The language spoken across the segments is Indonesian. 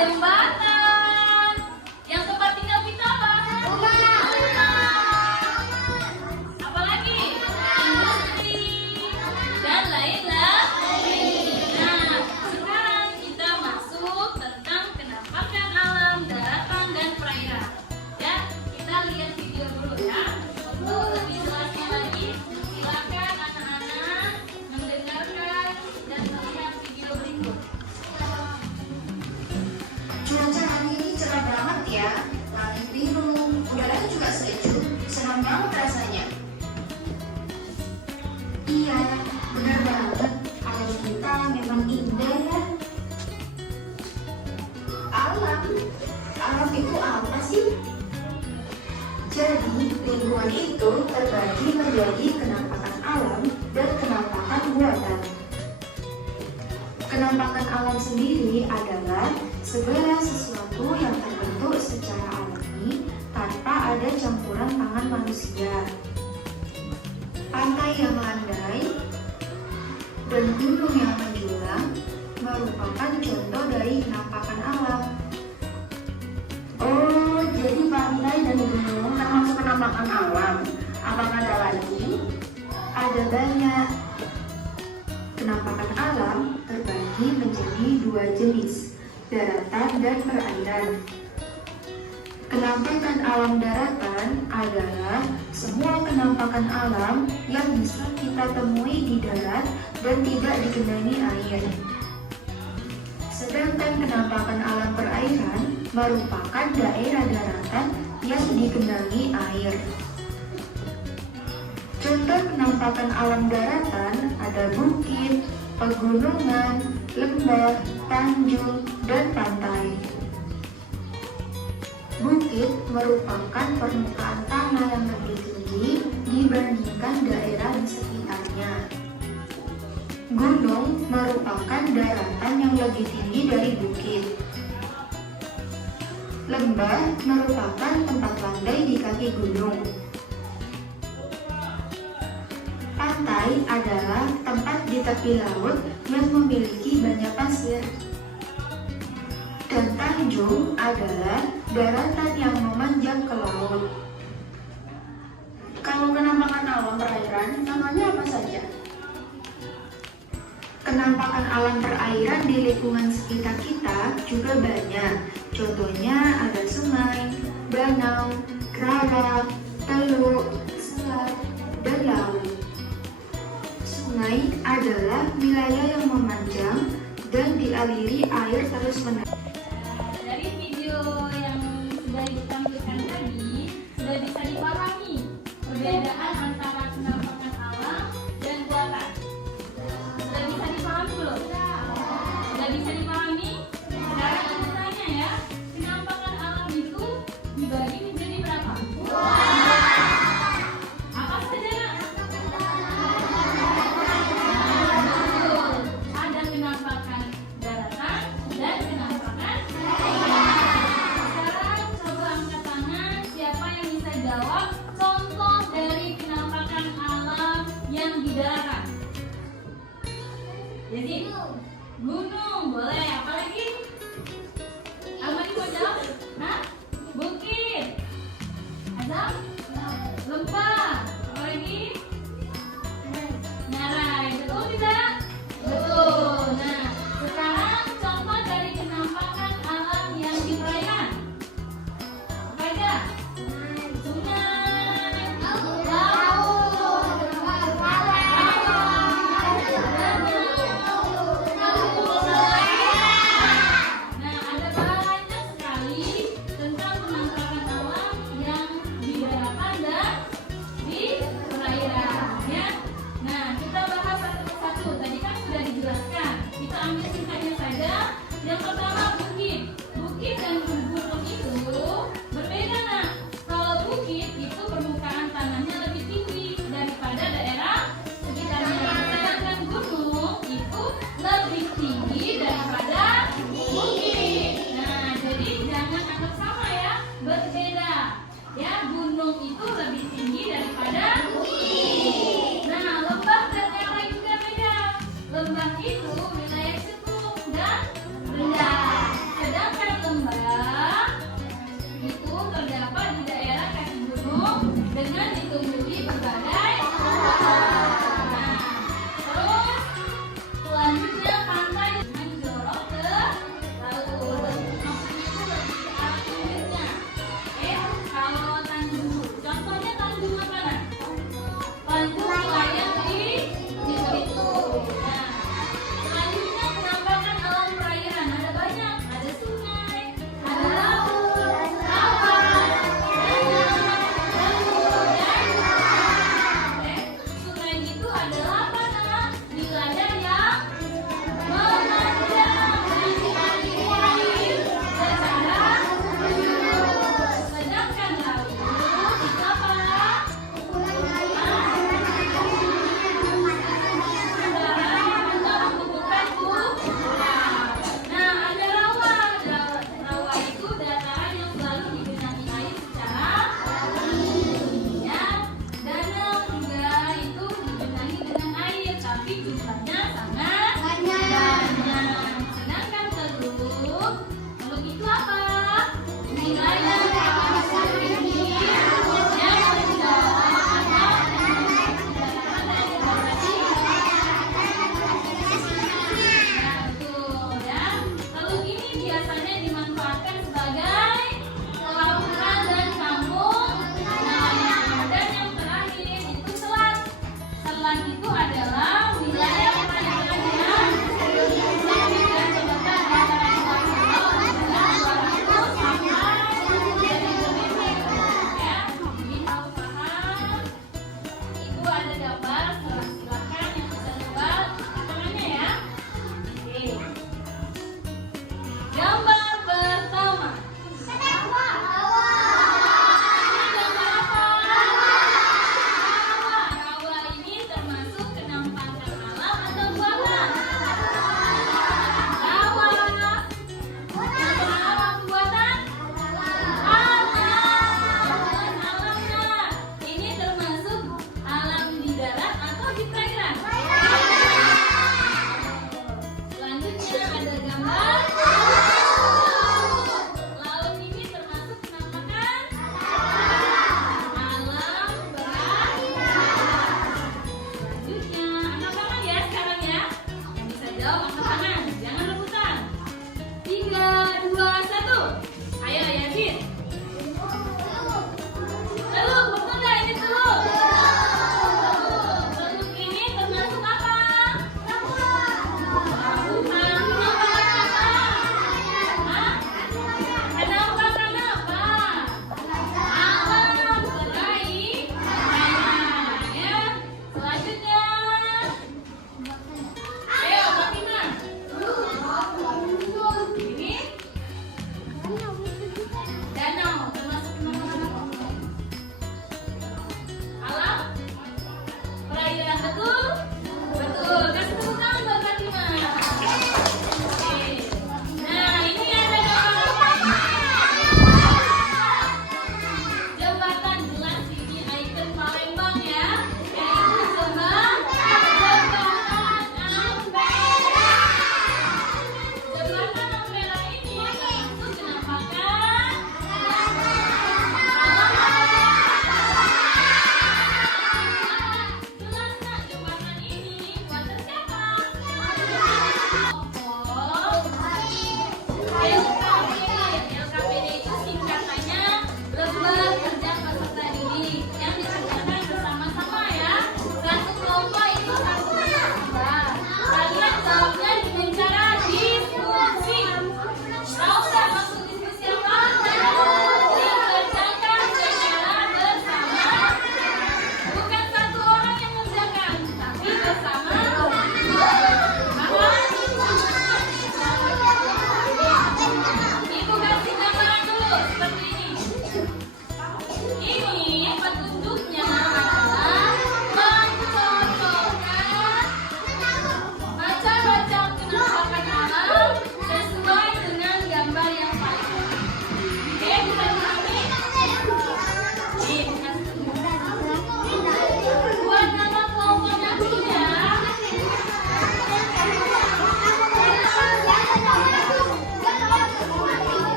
Jembatan. Yang tempat tinggal kita apa? Rumah. Apalagi? Industri. Dan lain-lain. Nah, sekarang kita masuk tentang penampakan alam, daratan, dan perairan. Ya, kita lihat video dulu ya. Untuk lebih jelasnya lagi, silakan anak-anak mendengarkan dan melihat video berikut. Cuaca hari ini cerah banget ya, langit biru, udaranya juga sejuk, senang banget rasanya. Iya, benar banget, alam kita memang indah ya. Alam itu apa sih? Jadi, lingkungan itu terbagi menjadi kenampakan alam dan kenampakan buatan. Kenampakan alam sendiri adalah segala sesuatu yang terbentuk secara alami tanpa ada campuran tangan manusia. Pantai yang landai dan gunung yang menjulang merupakan contoh dari kenampakan alam. Oh, jadi pantai dan gunung termasuk kenampakan alam. Apakah ada lagi? Ada banyak. Kenampakan alam terbagi menjadi dua jenis, daratan dan perairan. Kenampakan alam daratan adalah semua kenampakan alam yang bisa kita temui di darat dan tidak digenangi air. Sedangkan kenampakan alam perairan merupakan daerah daratan yang digenangi air. Contoh penampakan alam daratan ada bukit, pegunungan, lembah, tanjung, dan pantai. Bukit merupakan permukaan tanah yang lebih tinggi dibandingkan daerah di sekitarnya. Gunung merupakan daratan yang lebih tinggi dari bukit. Lembah merupakan tempat landai di kaki gunung. Pantai adalah tempat di tepi laut yang memiliki banyak pasir. Dan tanjung adalah daratan yang memanjang ke laut. Kalau kenampakan alam perairan, namanya apa saja? Kenampakan alam perairan di lingkungan sekitar kita juga banyak. Contohnya ada sungai, danau, rawa, teluk, selat, dan laut. Sungai adalah wilayah yang memanjang dan dialiri air terus-menerus. Dari video yang sudah ditampilkan tadi, sudah bisa dipahami perbedaan antara kenampakan alam dan buatan. Sudah bisa dipahami belum? Sudah bisa dipahami? Sekarang aku tanya ya, kenampakan alam itu dibagi menjadi berapa? Apa saja? Ada kenampakan daratan dan kenampakan perairan. Sekarang coba angkat tangan siapa yang bisa jawab contoh dari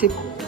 Sip.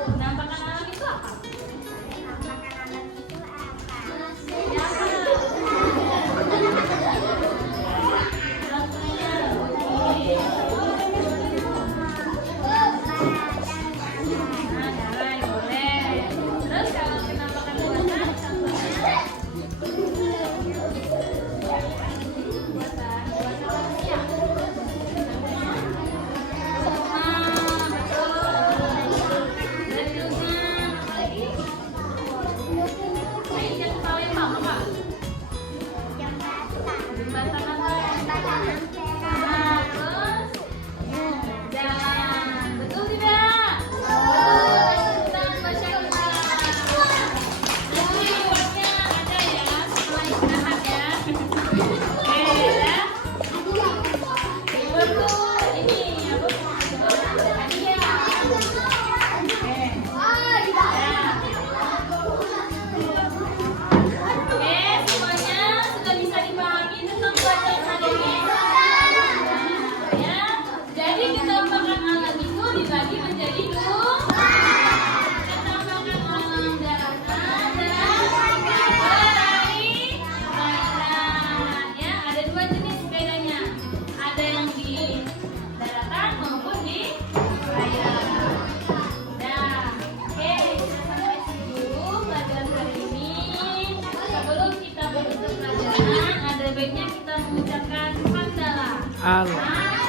Penampakan alam itu apa? Ada baiknya kita mengucapkan hamdalah. Allah.